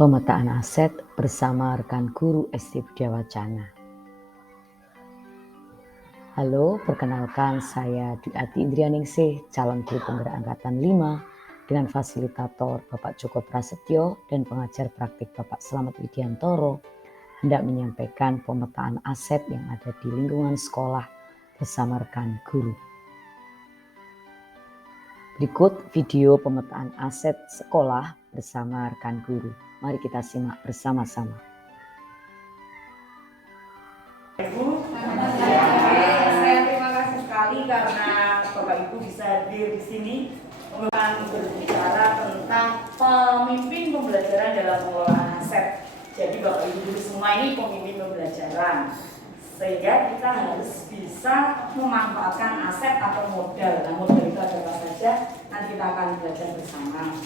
Pemetaan aset bersama rekan guru SD Budaya Wacana. Halo, perkenalkan saya Dwi Ati Indrianingsih, calon guru penggerak angkatan 5 dengan fasilitator Bapak Joko Prasetyo dan pengajar praktik Bapak Slamet Widiantoro hendak menyampaikan pemetaan aset yang ada di lingkungan sekolah bersama rekan guru. Berikut video pemetaan aset sekolah bersama rekan guru. Mari kita simak bersama-sama. Ibu, saya terima kasih sekali karena Bapak Ibu bisa hadir di sini akan berbicara tentang pemimpin pembelajaran dalam pengelolaan aset. Jadi Bapak Ibu semua ini pemimpin pembelajaran, sehingga kita harus bisa memanfaatkan aset atau modal. Nah, modal itu ada apa saja? Nanti kita akan belajar bersama.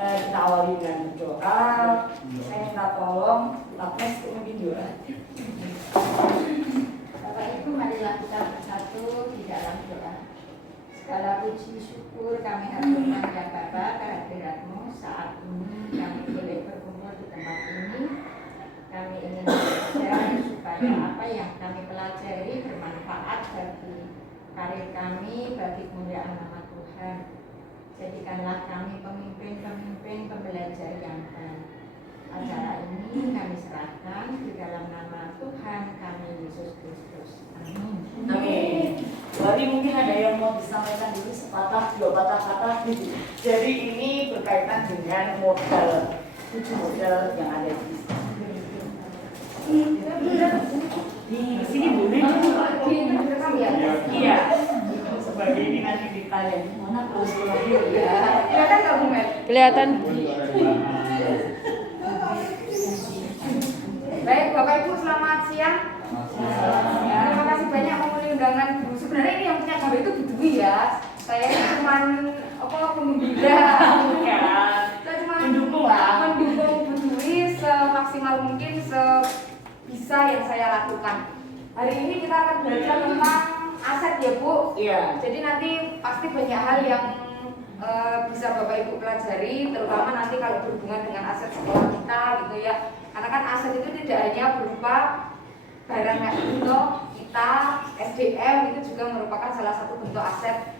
Kita awali dengan berdoa. Saya minta tolong Lapnes untuk memimpin doa. Bapak Ibu, marilah kita bersatu di dalam doa. Segala puji syukur kami haturkan ya Bapa kehadiratmu saat ini kami boleh berkumpul di tempat ini. Kami ingin belajar supaya apa yang kami pelajari bermanfaat bagi karir kami, bagi kemuliaan nama Tuhan. Jadikanlah kami pemimpin-pemimpin pembelajar yang baik. Acara ini kami serahkan di dalam nama Tuhan kami Yesus Kristus. Amin. Amin. Berarti mungkin ada yang mau disampaikan dulu sepatah dua patah kata gitu. Jadi ini berkaitan dengan modal yang ada di sini boleh? Iya. Sebagai ini nanti di kalian mana terus lagi ya. Kelihatan nggak Bu Mel? Kelihatan. Baik Bapak Ibu, selamat siang. Terima kasih banyak memenuhi undangan Bu. Sebenarnya ini yang punya gambar itu Bu Dwi ya. Saya cuma penggembira. Saya cuma mendukung Bu Dwi semaksimal mungkin, sebisa yang saya lakukan. Hari ini kita akan belajar tentang aset ya Bu. Iya. Jadi nanti pasti banyak hal yang bisa Bapak Ibu pelajari, terutama nanti kalau berhubungan dengan aset sekolah kita gitu ya. Karena kan aset itu tidak hanya berupa barang untuk kita, SDM itu juga merupakan salah satu bentuk aset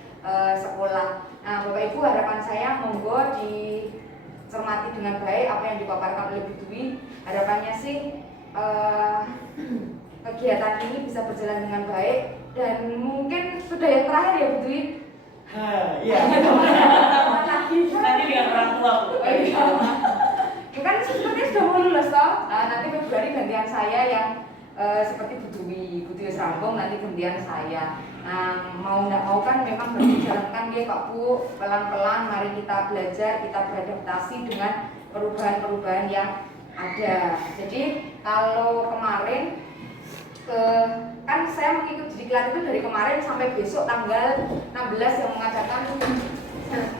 sekolah. Nah Bapak Ibu, harapan saya monggo dicermati dengan baik apa yang dipaparkan oleh Bu Dwi. Harapannya sih kegiatan ini bisa berjalan dengan baik. Dan mungkin sudah yang terakhir ya Bu Dwi. Iya. Nanti dengan orang tua Bu. Kan sebenarnya sudah mau lulus toh. Nah, nanti Februari gantian saya yang seperti Bu Dwi Serambong nanti gantian saya. Nah, mau nggak mau kan memang harus dijalankan ya Pak Bu, pelan-pelan mari kita belajar, kita beradaptasi dengan perubahan-perubahan yang ada. Jadi kalau kemarin kan saya mengikuti diklat itu dari kemarin sampai besok tanggal 16 yang mengadakan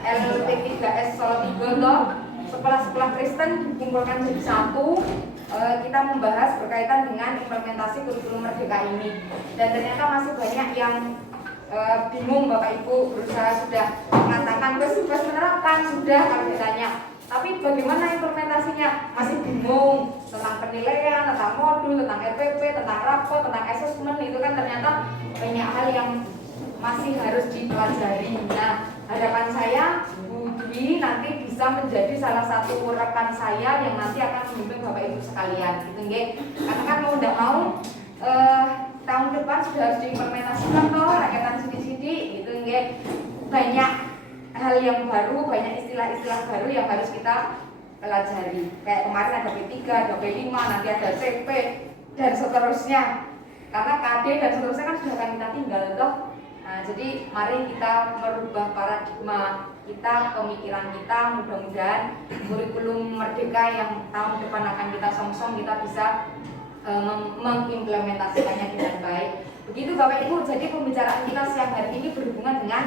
LP3S Solo 3 toh, sekolah-sekolah Kristen dikumpulkan jadi satu. Kita membahas berkaitan dengan implementasi kurikulum Merdeka ini, dan ternyata masih banyak yang bingung. Bapak Ibu berusaha sudah mengatakan bebas menerapkan sudah kalau ditanya, tapi bagaimana implementasinya masih bingung tentang penilaian, tentang modul, tentang RPP, tentang rapot, tentang asesmen. Itu kan ternyata banyak hal yang masih harus dipelajari. Nah, harapan saya Bu Dwi nanti bisa menjadi salah satu rekan saya yang nanti akan membimbing Bapak Ibu sekalian gitu nggih. Karena kan mau tidak mau tahun depan sudah harus diimplementasikan toh rakyatan sidik-sidik gitu nggih. Banyak hal yang baru, banyak istilah-istilah baru yang harus kita pelajari. Kayak kemarin ada P3, ada P5, nanti ada CP dan seterusnya. Karena KD dan seterusnya kan sudah akan kita tinggal toh. Nah, jadi mari kita merubah paradigma kita, pemikiran kita. Mudah-mudahan kurikulum Merdeka yang tahun depan akan kita song-song kita bisa mengimplementasikannya dengan baik. Begitu Bapak Ibu, jadi pembicaraan kita siang hari ini berhubungan dengan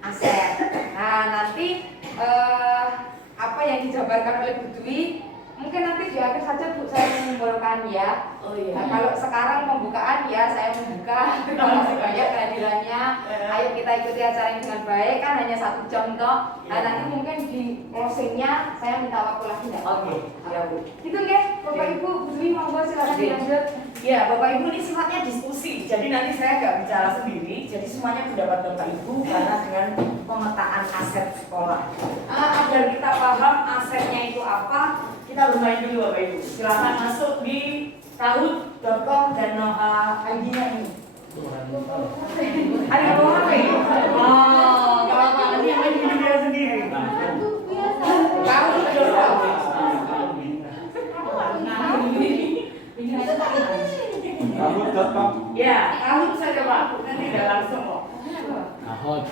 aset. Nah, nanti apa yang dijabarkan oleh Bu Dwi Mungkin nanti di akhir saja Bu saya menyimpulkan ya. Oh iya. Nah, kalau sekarang pembukaan ya saya membuka. Terima kasih banyak kehadirannya. Ayo kita ikuti acara ini dengan baik, kan hanya 1 jam toh. Nah nanti mungkin di closingnya saya minta waktu lagi enggak? Oke, ya Bu. Itu nggih, Bapak Ibu, Bu Dwi monggo silakan dilanjut. Ya, Bapak Ibu ini sifatnya diskusi. Jadi nanti saya nggak bicara sendiri. Jadi semuanya pendapat Bapak Ibu karena dengan pemetaan aset sekolah. Agar kita paham asetnya itu apa, kita bermain dulu Bapak Ibu. Silakan masuk di kahoot.com dan ID-nya ini. Ada yang mau apa ya? Oh, nggak apa-apa. Nanti yang lain dia sendiri. Kahoot.com. Ya, kahoot saja Pak. Nanti udah langsung kok. Ahot.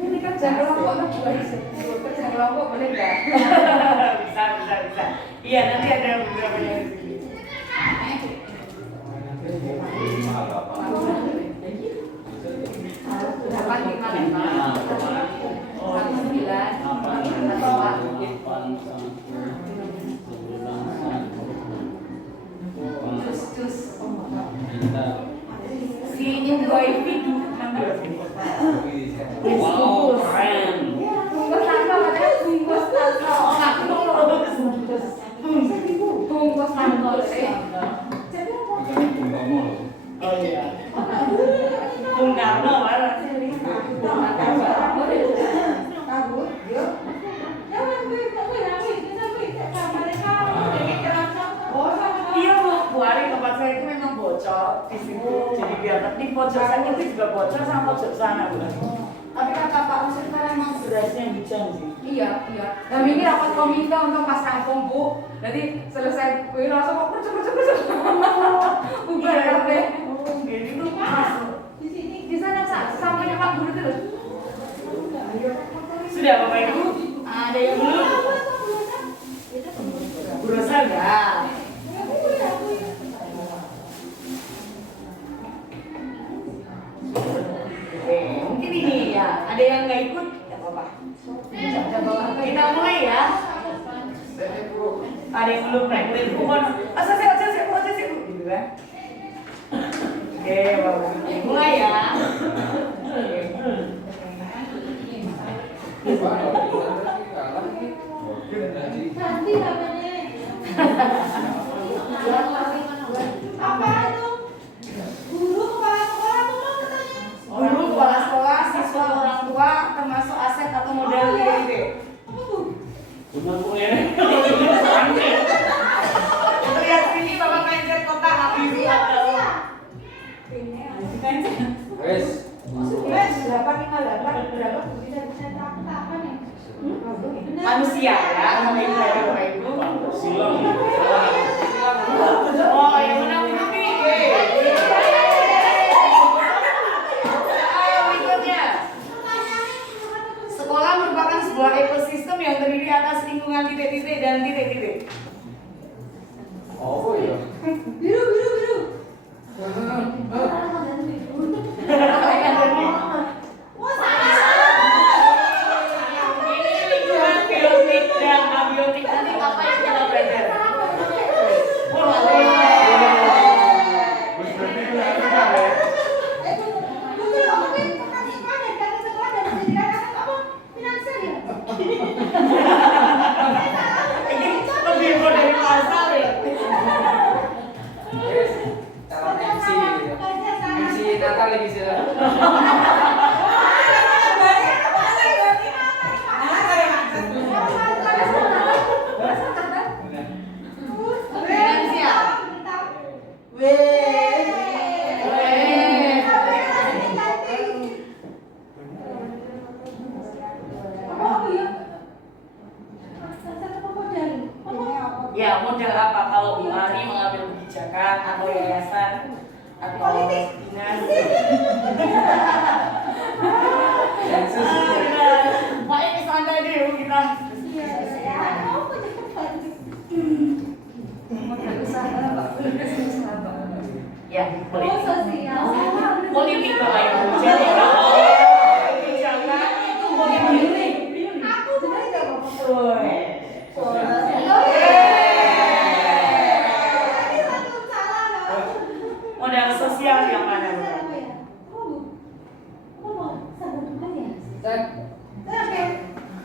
Ini kerja kelompok kan kerja kelompok boleh nggak? Bisa. Iya, nanti ada beberapa yang di sini. Delapan lima lima, 19, Si Nyunggoy Pidu. Wow, keren. bungkus tanpa katanya bungkus tanpa. Bungkus tanpa sih. Oh iya. Bung Karno mana? Iya Bu Ari, tempat saya itu memang bocor di situ. Jadi biar di pojok sana itu juga bocor sama pojok sana Bu. Tapi kata Pak Masud sekarang emang berasnya hujan sih. Iya. Nah ini rapat komite untuk pas kampung Bu. Jadi selesai gue langsung kok kerja. Bubar kafe. Oh, jadi itu masuk. Di sana sampainya Pak Guru terus. Sudah Bapak Ibu? Ada yang belum? Bu Rosa enggak? Oke, mungkin ini ya. Ada yang nggak ikut? Nggak apa-apa. Kita mulai ya. Ada yang belum naik dari pohon. Saya gitu kan? Oke, bagus. Mulai ya. Guru, kepala sekolah, siswa, orang tua, termasuk aset atau modal IDP. Lihat sini Bapak pencet kotak habis Wes. manusia ya, Bapak Ibu ada Bapak Ibu. Silang. Oh, yang menang Bumi. Ayo berikutnya. Sekolah merupakan sebuah ekosistem yang terdiri atas lingkungan titik-titik dan titik-titik. Oh iya. Ini lingkungan biotik dan abiotik. Nanti apa yang kita belajar? Lebih mudah dari pasar ya. Calon MC Natal lagi sih. Ya, model apa kalau Bu Ari mengambil kebijakan atau yayasan atau dinas? Pak ini santai deh Bu kita. Ya, politik Bapak Ibu. Jadi kalau kebijakan itu politik.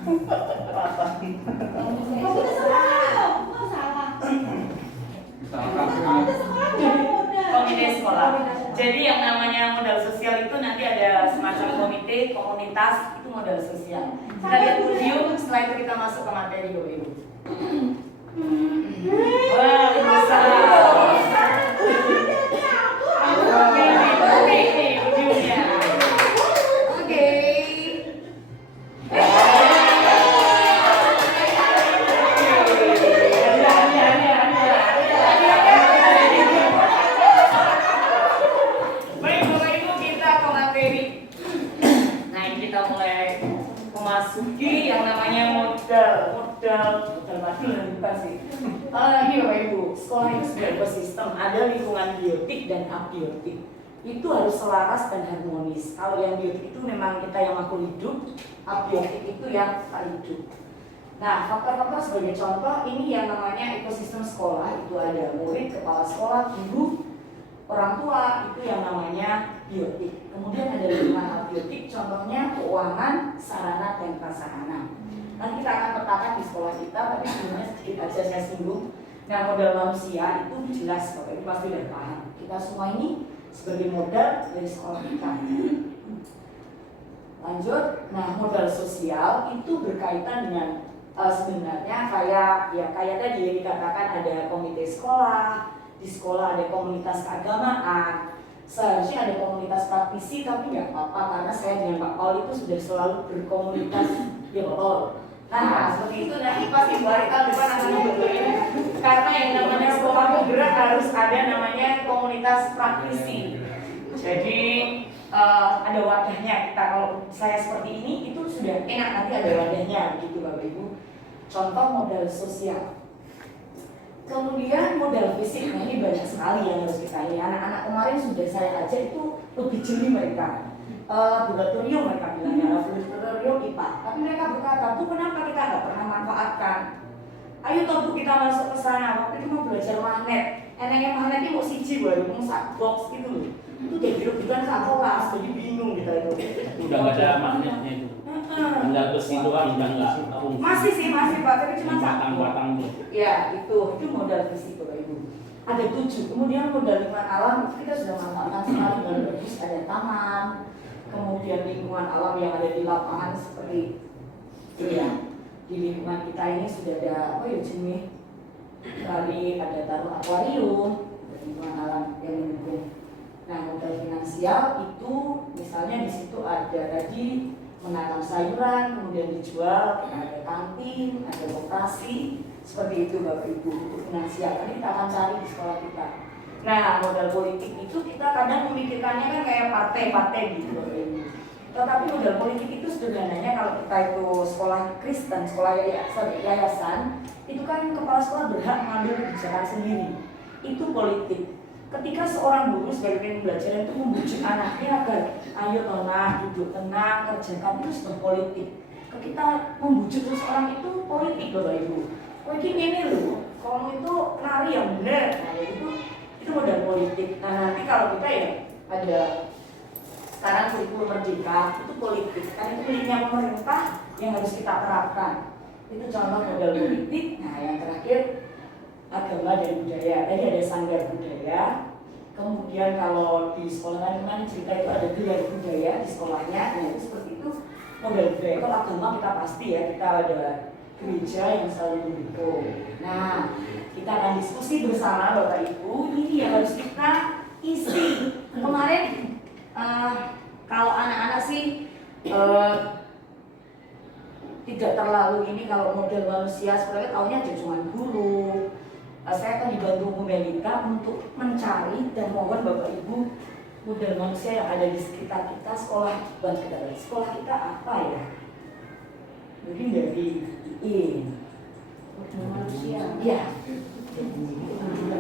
Apa? Komite sekolah. Jadi yang namanya modal sosial itu nanti ada semacam komite, komunitas, itu modal sosial. Kita lihat video, setelah itu kita masuk ke materi dulu. Wah, bisa. Oke, videonya. Oke. Baik, Bapak Ibu, kita ke materi. Nah, ini kita mulai memasuki yang namanya modal mati bukan sih. Ini Bapak Ibu, sekolah itu sudah ekosistem, ada lingkungan biotik dan abiotik. Itu harus selaras dan harmonis. Kalau yang biotik itu memang kita yang makhluk hidup, abiotik itu yang tak hidup. Nah, faktor-faktor sebagai contoh ini yang namanya ekosistem sekolah, itu ada murid, kepala sekolah, guru, orang tua, itu yang namanya biotik. Kemudian ada lingkungan abiotik, contohnya keuangan, sarana dan prasarana. Nanti kita akan petakan di sekolah kita, tapi sebelumnya sedikit aja saya singgung. Nah, modal manusia itu jelas, Bapak Ibu pasti udah paham. Kita semua ini sebagai modal dari sekolah kita. Lanjut, nah modal sosial itu berkaitan dengan sebenarnya kayak tadi yang dikatakan ada komite sekolah, di sekolah ada komunitas keagamaan, seharusnya ada komunitas praktisi tapi nggak apa-apa karena saya dengan Pak Paul itu sudah selalu berkomunitas ya Pak Paul. Nah seperti itu nanti pasti balik tahun depan akan ini karena yang namanya sekolah bergerak harus ada namanya komunitas praktisi. Jadi ada wadahnya kita kalau saya seperti ini itu sudah enak nanti ada wadahnya begitu Bapak Ibu. Contoh modal sosial. Kemudian modal fisik, nah ini banyak sekali yang harus kita ini. Anak-anak kemarin sudah saya ajak itu lebih jeli mereka. Laboratorium mereka bilangnya, laboratorium IPA. Tapi mereka berkata, tuh kenapa kita nggak pernah manfaatkan? Ayo toh Bu kita masuk ke sana. Waktu itu mau belajar magnet. Enaknya magnet ini mau siji baru, mau sak box gitu loh. Itu kayak biru-biruan sak kelas, jadi bingung kita itu. Udah nggak ada magnetnya itu. Enggak besi doang, udah nggak fungsi. Masih Pak, tapi cuma satu. Batang-batang tuh. Ya itu modal fisik Bapak Ibu. Ada 7. Kemudian modal lingkungan alam kita sudah manfaatkan sekali dengan bagus. Ada taman, kemudian lingkungan alam yang ada di lapangan seperti itu ya. Di lingkungan kita ini sudah ada apa ya jenis kali ada taruh akuarium, ada lingkungan alam yang mendukung. Nah modal finansial itu misalnya di situ ada tadi menanam sayuran, kemudian dijual, ada kantin, ada koperasi, seperti itu Bapak Ibu untuk finansial. Nanti kita akan cari di sekolah kita. Nah modal politik itu kita kadang memikirkannya kan kayak partai-partai gitu Bapak Ibu. Tetapi modal politik itu sederhananya kalau kita itu sekolah Kristen, sekolah yayasan, itu kan kepala sekolah berhak mengambil kebijakan sendiri. Itu politik. Ketika seorang guru sebagai pembelajaran itu membujuk anaknya agar ayo tenang, duduk tenang, kerjakan itu sebuah politik. Kita membujuk seseorang itu politik Bapak Ibu. Oh ini loh, kamu itu nari yang benar, nah itu modal politik. Nah nanti kalau kita ya ada sekarang kurikulum merdeka itu politik, kan itu miliknya pemerintah yang harus kita terapkan. Itu contoh modal politik. Nah yang terakhir agama dan budaya. Tadi ada sanggar budaya. Kemudian kalau di sekolah kan cerita itu ada gelar budaya di sekolahnya. Nah itu seperti itu modal budaya. Kalau agama kita pasti ya kita ada gereja yang selalu mendukung. Nah kita akan diskusi bersama Bapak Ibu. Ini yang harus kita isi. Kemarin kalau anak-anak sih tidak terlalu ini kalau model manusia sebenarnya tahunya aja cuma guru. Saya akan dibantu Bu Melita untuk mencari dan mohon Bapak Ibu model manusia yang ada di sekitar kita sekolah sekolah kita apa ya? Mungkin dari model manusia. Iya.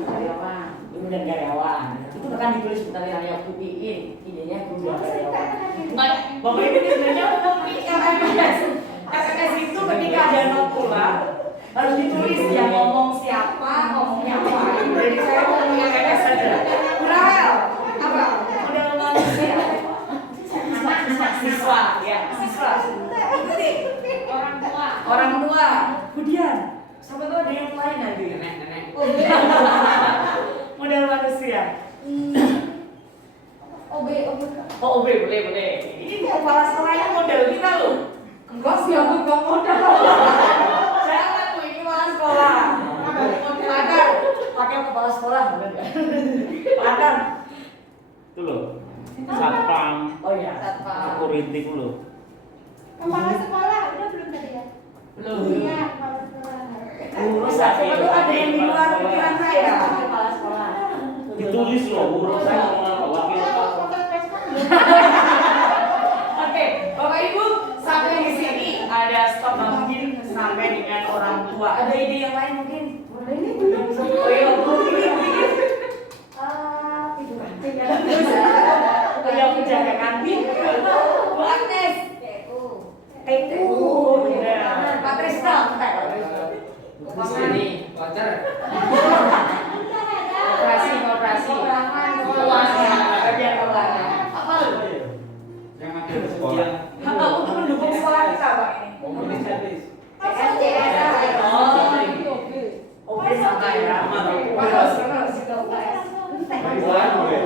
Karyawan, guru dan karyawan. Itu akan ditulis sebentar yang PPI, idenya guru dan karyawan. Bapak Ibu sebenarnya KPS itu ketika ada notula harus ditulis dia ngomong siapa, ngomongnya apa. Jadi saya ngomongnya KPS saja. Kurang apa? Model manusia. Siswa, ya siswa. Orang tua orang tua. Kemudian, siapa tahu ada yang lain nanti. Nenek. Model manusia. OB. Oh, OB, boleh. Ini kepala sekolahnya model kita loh. Enggak sih, aku enggak modal. Jangan Bu, ini kepala sekolah. Pakar, pakai kepala sekolah bukan ya? Pakar. Itu loh. Satpam. Oh iya. Satpam. Security itu loh. Kepala sekolah udah belum tadi ya? Belum. Iya, kepala sekolah. Guru siapa tuh ada yang di luar pikiran saya. Kepala sekolah. Ditulis loh, guru saya sama wakil. Oke, Bapak Ibu, sampai di sini ada stop mungkin sampai dengan orang tua. Ada ide yang lain mungkin? Ini belum. Oh iya, mungkin. Itu kantin ya. Oh iya, penjaga kantin. Bu Agnes. TU. Benar. Pak Trisno. Di sini, wajar. Koperasi. Bagian keuangan. Apa lu? Yang ada di sekolah. Untuk mendukung sekolah kita, Pak ini. Komunikasi. Oke, sama ya. Dari luar boleh.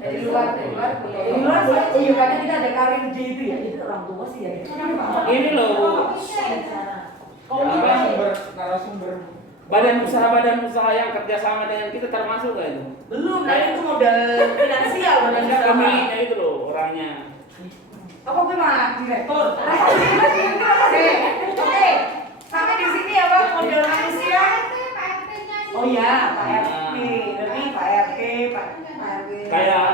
Dari luar Di luar boleh. Iya, karena kita ada karir J itu ya. Itu orang tua sih ya. Ini loh, Narasumber. badan usaha yang kerjasama dengan kita termasuk gak itu? Belum, nah itu modal finansial, modal Enggak usaha. pemiliknya itu loh orangnya. Apa gue mah direktur? Oke, sampai di sini ya Bang, modal manusia. Oh iya, Pak RT, berarti Pak RT, Pak RW. Kayak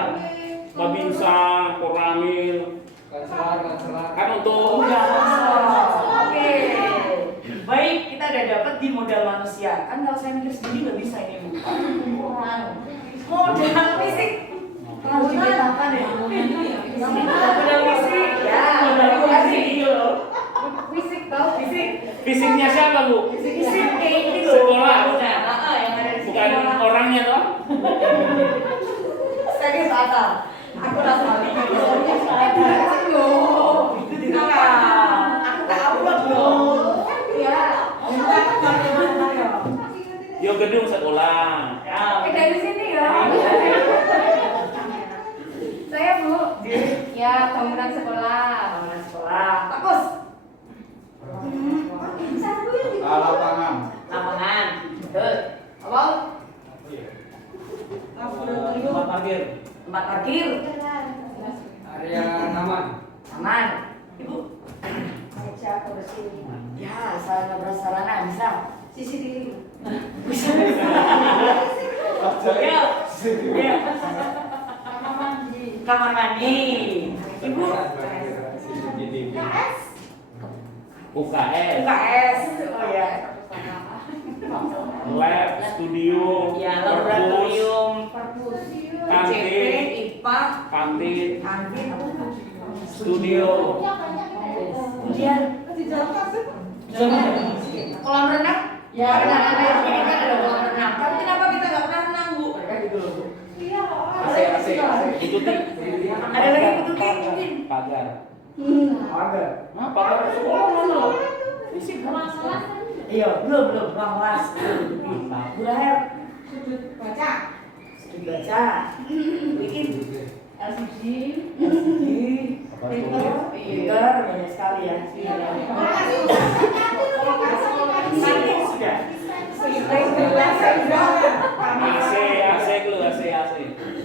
Babinsa, Koramil, Kanselar. kan untuk Oke, baik kita udah dapat di modal manusia. Kan kalau saya mikir sendiri nggak bisa ini Bu. Modal fisik. Kalau dipetakan ya. Modal fisik, ya. Modal fisik loh. Fisik tahu Fisik. fisiknya siapa Bu? Fisik kayak ini loh. Sekolah. Bukan. Yang ada di Bukan sekolah. orangnya toh? Serius Ata. Aku rasa itu tidak. Aku tak upload loh. ya. Yo gedung sekolah. Ya. Dari sini ya. Saya Bu. Ya, bangunan sekolah. Bangunan sekolah. Bagus. Lapangan. Lapangan. Betul. Apa? Tempat parkir. Tempat parkir. Area taman. Taman. Ibu. Ya, sarana prasarana bisa. CCTV. Bisa. Ya. Ya. Kamar mandi. Ibu. UKS, UKS. Oh ya. lab, studio, Ya, perpus, laboratorium. ICP, kantin, IPA, kantin, kantin, studio. kemudian kolam renang. Ya, renang ini kan ada kolam renang. Tapi kenapa kita nggak pernah renang Bu? Mereka gitu loh Bu. Itu tuh Ada lagi bentuknya mungkin. pagar. Ada. Nah, pagar sekolah mana loh? Fisik Iya, belum ruang kelas. Berakhir. Sudut baca. Bikin LCD, printer, banyak sekali ya. Kantin sudah. AC dulu, AC.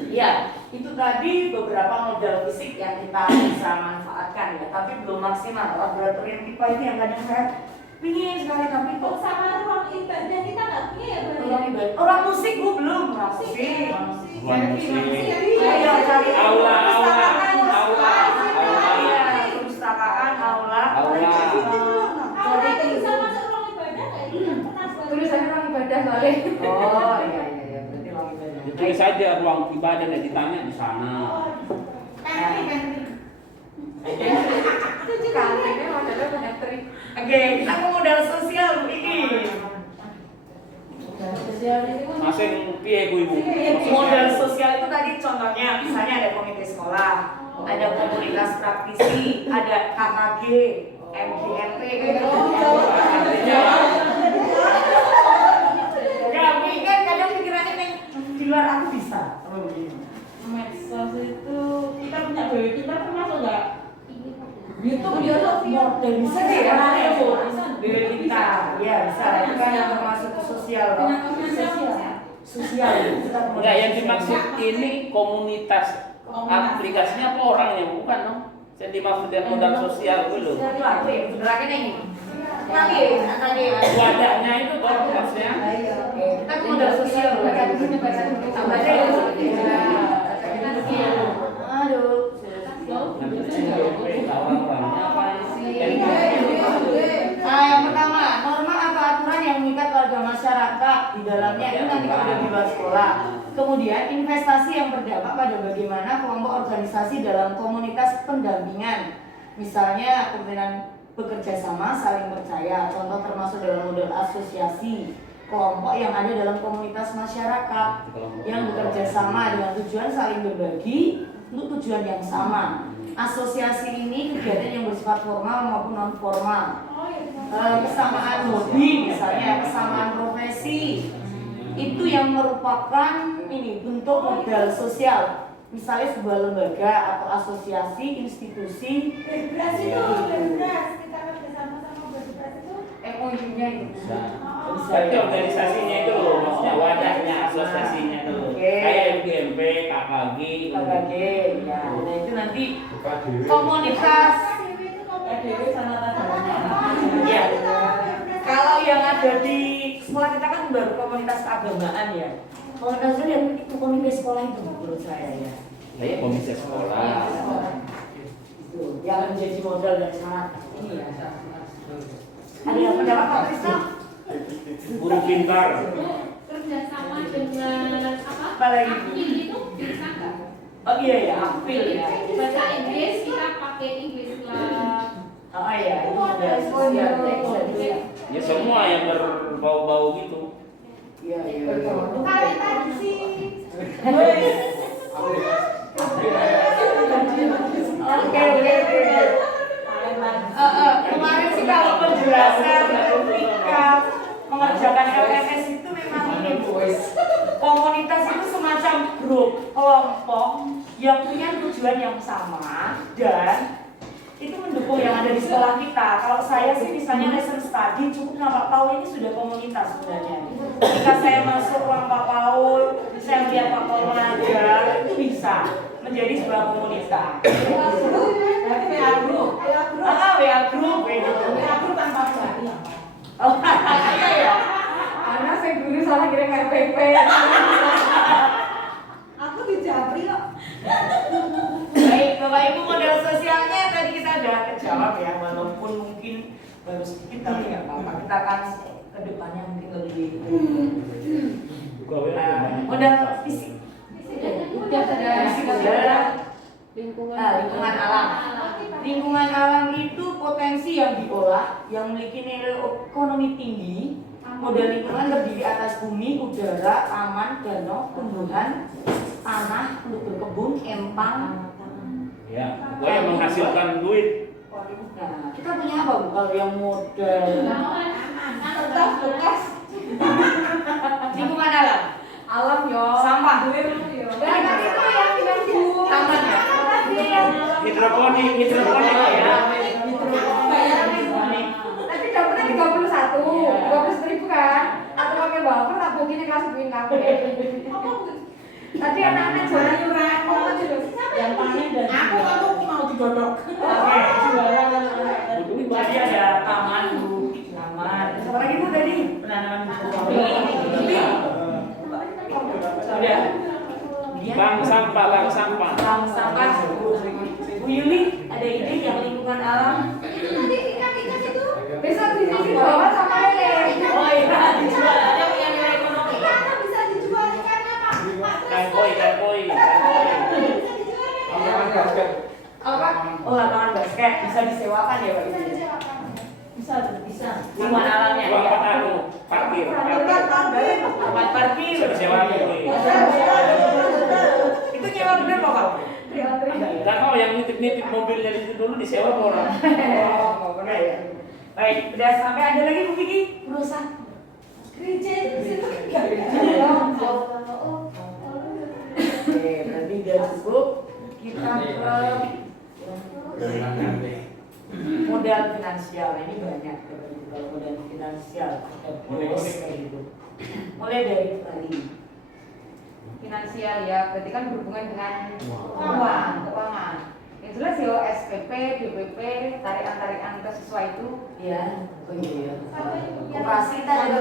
Iya, itu tadi beberapa modal fisik yang kita bisa manfaatkan ya, tapi belum maksimal. Laboratorium IPA ini yang kadang saya pingin sekali tapi kok Sama ruang ibadah kita nggak punya ya Bang? orang ibadah. Orang musik Bu belum, orang musik. Ruang musik. Ayo cari Aula. Iya, perpustakaan, aula. Aula itu bisa masuk ruang ibadah nggak? Ini nggak pernah buat. Tulisannya ruang ibadah balik. Oh iya, berarti ruang ibadah. Ditulis saja ruang ibadah dan ditanya di sana. Kantinnya modelnya pantry. Oke, kita mau modal sosial Bu ini. Masing piye ku Ibu? Modal sosial itu tadi contohnya, misalnya ada komite sekolah, ada komunitas praktisi, ada KKG, MGMP, gitu. model bisa deh ya, Delita, ya bisa. Itu kan yang termasuk sosial, Pak. Sosial. Enggak, yang dimaksud ini komunitas. Aplikasinya apa orangnya, bukan dong? Yang dimaksud yang modal sosial dulu. Wadahnya itu toh maksudnya. Kita ke modal sosial loh. Aduh. Yang pertama, norma atau aturan yang mengikat warga masyarakat di dalamnya itu nanti kalau udah di luar sekolah. Kemudian investasi yang berdampak pada bagaimana kelompok organisasi dalam komunitas pendampingan. Misalnya kemudian bekerja sama, saling percaya. Contoh termasuk dalam model asosiasi, kelompok yang ada dalam komunitas masyarakat yang bekerja sama dengan tujuan saling berbagi untuk tujuan yang sama. Asosiasi ini kegiatan yang bersifat formal maupun non formal. Kesamaan hobi misalnya, kesamaan profesi, itu yang merupakan ini bentuk modal sosial. Misalnya sebuah lembaga atau asosiasi, institusi. Berbras itu, berbras. Kita kerja sama-sama berbras itu. MOU-nya itu. Berarti organisasinya itu loh, maksudnya wadahnya, asosiasinya itu. Kayak FGMP, KKG. KKG, ya. Nah itu nanti komunitas. Ya. Kalau yang ada di sekolah kita kan baru komunitas keagamaan ya. Komunitas itu komunitas sekolah itu menurut saya ya. Saya komisi sekolah. Itu yang menjadi modal dan syarat ini ya. Ada yang pendapat Pak Krisna? Guru pintar. Kerjasama dengan Apa lagi? Akpil itu bisa nggak? Oh iya ya, Akpil ya. Bahasa Inggris kita pakai English Club. Oh iya, itu modal sosial. Ya semua yang berbau-bau gitu. Iya iya. Kalian tadi sih. Oke. Kemarin sih kalau penjelasan ketika mengerjakan LMS itu memang ini komunitas itu semacam grup kelompok yang punya tujuan yang sama dan itu mendukung yang ada di sekolah kita. Kalau saya sih misalnya lesson study cukup nama Paul ini sudah komunitas sebenarnya. Ketika saya masuk ruang Pak Paul, saya lihat Pak Paul mengajar, itu bisa menjadi sebuah komunitas. Berarti WA group. WA group kayak gitu. WA group tanpa berarti. Oh, iya ya. Karena saya guru salah kira kayak PP. Aku di Japri kok. Baik, Bapak Ibu model sosialnya tadi kita udah kejawab ya, walaupun mungkin baru sedikit tapi nggak apa-apa. Kita akan ke depannya mungkin lebih. Model fisik. Lingkungan alam. Lingkungan alam itu potensi yang diolah, yang memiliki nilai ekonomi tinggi. Model lingkungan terdiri atas bumi, udara, taman, danau, tumbuhan, tanah untuk berkebun, empang. Ya, pokoknya menghasilkan duit. Nah, kita punya apa Bu kalau yang model Kertas bekas. lingkungan alam? Alam yo. Sampah. Dan itu yang bu. Taman ya? Hidroponik ya. Tapi dapetnya 31 kan? Atau pakai buffer atau gini kelas bikin kafe. Tadi anak-anak jualan yuran, Yang panen dan aku mau digodok. Oke, jadi ada taman Bu, taman. Apa lagi Bu tadi? Penanaman kopi. Sudah. Bank sampah. Bank sampah. Bu Yuli, ada ide yang lingkungan alam? Nanti ikan-ikan itu. besok di sini bawa sama ini. Oh iya, dijual ada punya nilai ekonomi. Ikan bisa dijual ikannya Pak. Ikan koi. Bisa dijual Lapangan basket. Apa? Oh, lapangan basket bisa disewakan ya Pak? Bisa disewakan. Bisa. Lingkungan alamnya Ruang ya. parkir. Tempat parkir. Bisa disewakan. Itu nyewa bener kok Pak? Enggak tahu yang nitip mobilnya itu dulu disewa ke orang. Oh, benar ya. Baik, udah sampai ada lagi Bu Kiki? Urusan. Gereja itu situ enggak. Oke, berarti udah cukup. Kita ke Modal finansial ini banyak kalau modal finansial ada bonus kayak gitu. Mulai dari Bali. Finansial ya, berarti kan berhubungan dengan keuangan. Yang jelas ya SPP, DPP, tarikan-tarikan ke siswa itu. Ya, oh iya. Koperasi tadi.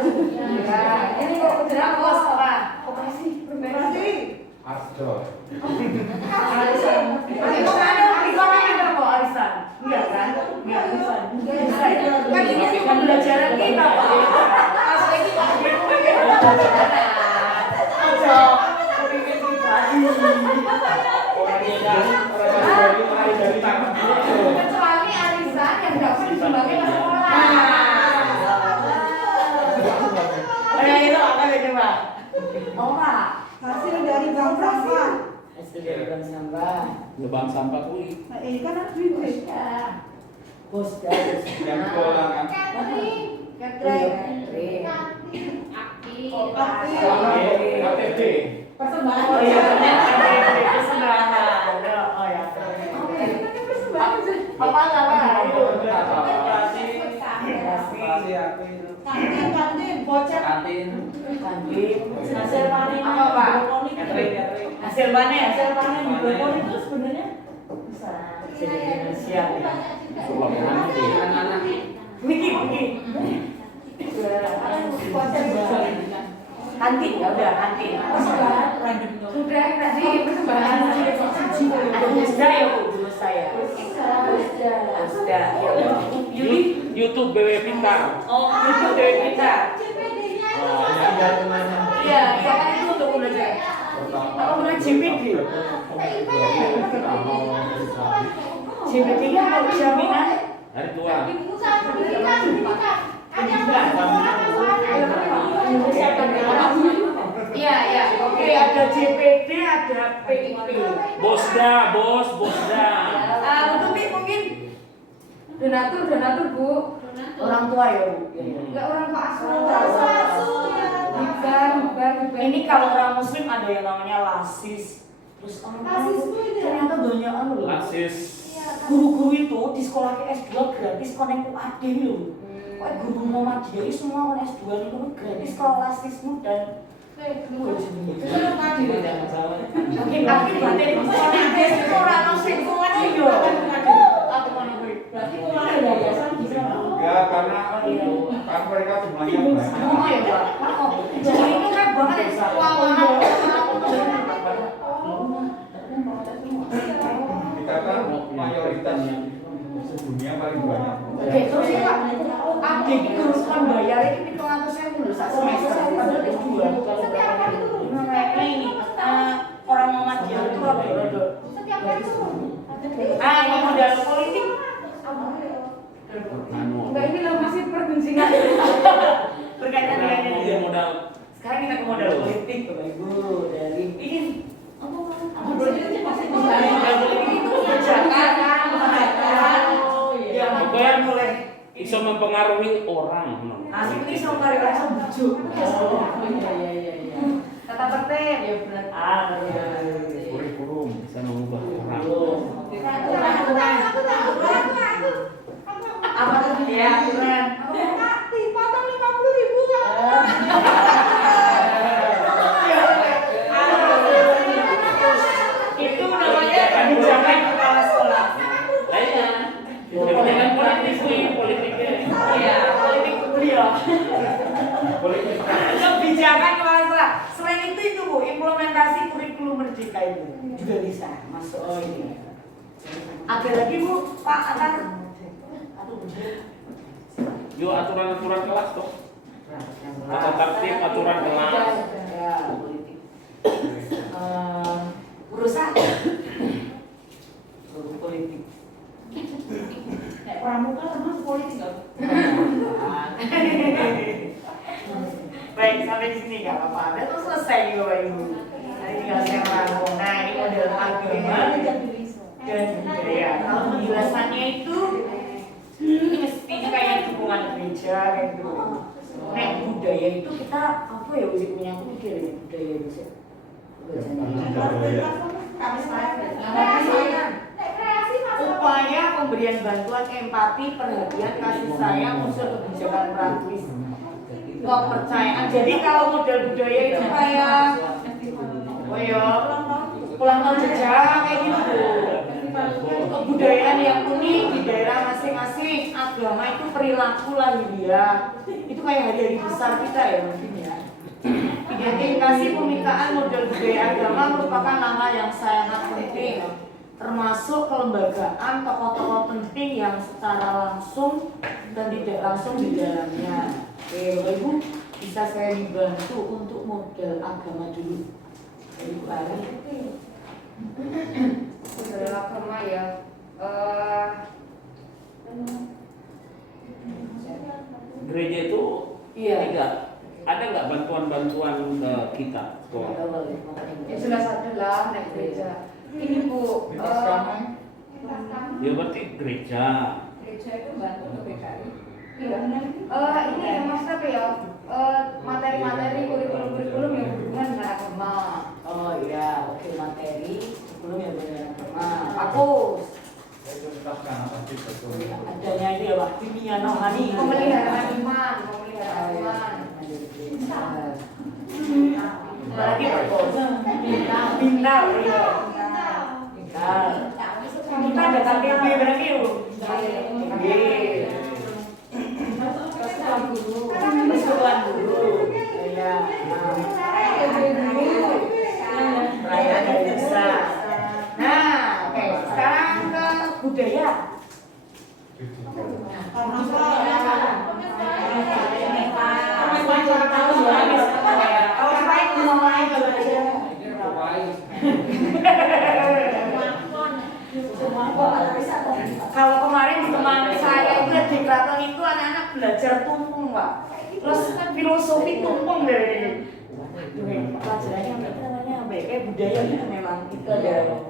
Ya, ini kok udah bos apa? Koperasi. Arjo. Arisan. Itu kan kita mau arisan. Enggak kan? Enggak arisan. Kan ini pembelajaran kita, Pak. Asli kita Kecuali arisan yang dapat disumbangin ke sekolah. itu apa ya coba? Ora. Hasil dari bank sampah. Hasil dari bank sampah. Lubang sampah kuwi. Nah, ini kan harus duit. Bos guys. Yang sekolah kan. KTP. Persembahan. Oh iya benar KTP persembahan. Oh ya. Apa lah itu? Kantin, bocor. Kantin. Kantin. Hasil panen Apa, Pak? Catering. Hasil panen. Hasil panen di Bogor itu sebenarnya bisa. Jadi finansial. Anak-anak. Miki. Kantin ya udah kantin. Persembahan random. Sudah tadi persembahan. Ada Musda ya Bu, dulu saya. Musda. Ya Yuli. YouTube BW Pintar. Oh, itu dari kita. Iya, iya kan itu untuk belajar. Apa pernah JPD? JPD kan kalau jaminan Hari tua. Iya, iya. Oke, ada JPD, ada PIP. Bosda, bosda. Untuk PIP mungkin Donatur Bu. orang tua ya Bu. Enggak orang tua asuh. Hibah. Ini kalau orang Muslim ada yang namanya lasis. Terus ternyata banyak loh. Lasis. Guru-guru itu di sekolah ke S2 gratis konek UAD loh. Kok guru Muhammadiyah itu semua S2 itu gratis kalau lasismu dan mungkin akhir materi konek itu orang Muslim semuanya yo. Aku mau Berarti mulai yayasan bisa. Ya karena kan mereka semuanya banyak. Oh ya Pak. Jadi itu kan banget ya keuangan. Dikatakan mayoritas sedunia paling banyak. Oke, terus ya Pak, adik itu harus kan bayar ini 700.000 dulu sak semester. Padahal S2. Nah, ini orang Muhammadiyah itu rada-rada. Ngomong dalam politik. Enggak ini loh masih perbincangan. Berkaitan dengan Ini ini. modal. Sekarang kita ke modal politik, Bapak Ibu. Dari ini Masih modal politik itu kebijakan, yang Bukan. mulai Bisa mempengaruhi orang. seperti sama rasa bujuk. iya. Tata tertib. Ya benar. Kurikulum. Bisa mengubah orang. Apa tadi ya aturan? Potong 50.000 kan. Itu namanya kebijakan kepala sekolah. Lainnya. Kebijakan politik ini politiknya. Iya, politik beliau. Politik. Kebijakan kepala sekolah. Selain itu Bu, implementasi kurikulum merdeka itu juga bisa masuk. Oh ini. Ada lagi Bu, Pak Atar. Yo aturan-aturan kelas toh. Tata tertib aturan kelas. Ya, politik. Urusan politik. Nek pramuka termasuk politik enggak? Baik, sampai di sini nggak apa-apa. Udah tuh selesai nih Bapak Ibu. Nanti tinggal saya rangkum. Nah, ini model agama dan budaya. Kalau penjelasannya itu ini mestinya kayak dukungan gereja kayak gitu. Nah, budaya itu kita apa ya uji punya aku pikir ya budaya itu sih. Kami kreasi masuk supaya pemberian bantuan empati, perhatian, kasih sayang, unsur kebijakan praktis, kepercayaan. Jadi kalau model budaya itu kayak ulang tahun sejarah kayak gitu. Kebudayaan yang unik di daerah masing-masing, agama itu perilaku lah ya. Itu kayak hari-hari besar kita ya mungkin ya. Identifikasi pemitaan model budaya agama merupakan langkah yang sangat penting, termasuk kelembagaan tokoh-tokoh penting yang secara langsung dan tidak langsung di dalamnya. Oke, Bapak Ibu, bisa saya dibantu untuk model agama dulu. Ibu Ari. Budaya agama ya. Gereja itu Iya. ada nggak bantuan-bantuan ke kita? Ya jelas ada lah naik gereja. Ini Bu, Ya berarti gereja. Gereja itu bantu ke PKI. iya. Ini maksudnya apa ya? Materi-materi kurikulum yang berhubungan dengan agama. Oh iya, oke, materi sebelum yang benar agama. Aku adanya itu ya Pak, kimia rohani. Pemeliharaan iman, pemeliharaan iman. Lagi bintang, iya. Kita ada KTP berarti Bu. Persekutuan guru. Iya. Perayaan hari besar. Nah, oke, sekarang ke budaya. Kalau kemarin di teman saya itu di keraton itu anak-anak belajar tumpeng Pak. Terus filosofi tumpeng dari ini. Pelajarannya apa namanya? Kayak budaya gitu memang itu ada.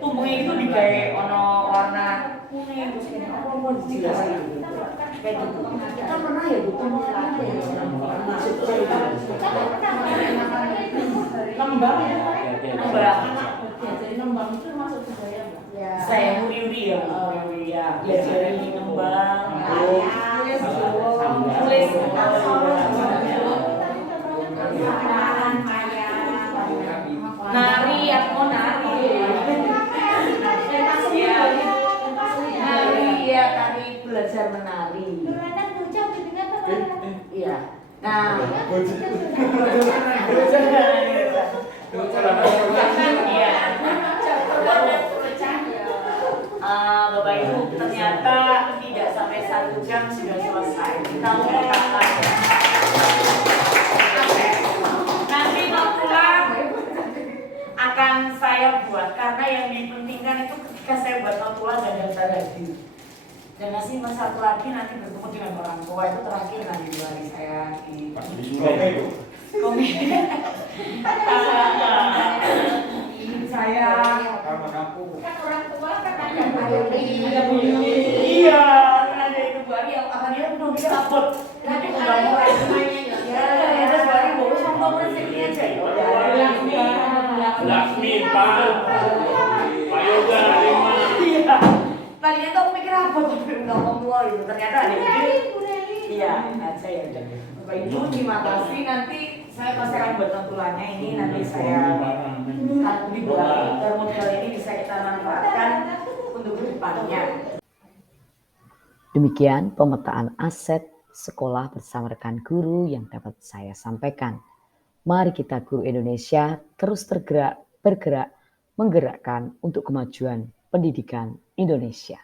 Tumpengnya itu digawe ono warna kuning terus kayak apa mau dijelaskan kayak gitu. Kita pernah ya Bu tumpeng apa ya? Lembang ya. Lembang. Jadi nembang itu masuk budaya Mbak. Saya uri-uri ya, belajar ini ngembang, tulis, nari, aku mau nari, ya tari belajar menari, iya. Nah, Bapak Ibu, ternyata tidak sampai 1 jam sudah selesai. Kita menetapkan. Nanti mau pulang akan saya buat karena yang dipentingkan itu ketika saya buat notulen dan daftar haji. Dan masih satu lagi nanti bertemu dengan orang tua itu terakhir nanti 2 hari saya di komedi. Saya Karena kampung. Kan orang tua kan ada Ada Bu Yuli. iya, ada itu Bu Ari yang akhirnya udah bisa upload. Nanti Ada udah semuanya ya. ya, terus Bu Ari bawa sama resepnya aja ya. Laksmi, Pak Yoga, Lima. Iya. Tadinya tuh aku mikir apa tapi nggak mau keluar gitu. Ternyata ada ide. Iya, aja ya udah. Bapak Ibu terima kasih. Nanti saya pasti akan buat notulannya ini nanti saya akan dibuat model ini bisa kita manfaatkan untuk kedepannya. Demikian pemetaan aset sekolah bersama rekan guru yang dapat saya sampaikan. Mari kita guru Indonesia terus bergerak, menggerakkan untuk kemajuan pendidikan Indonesia.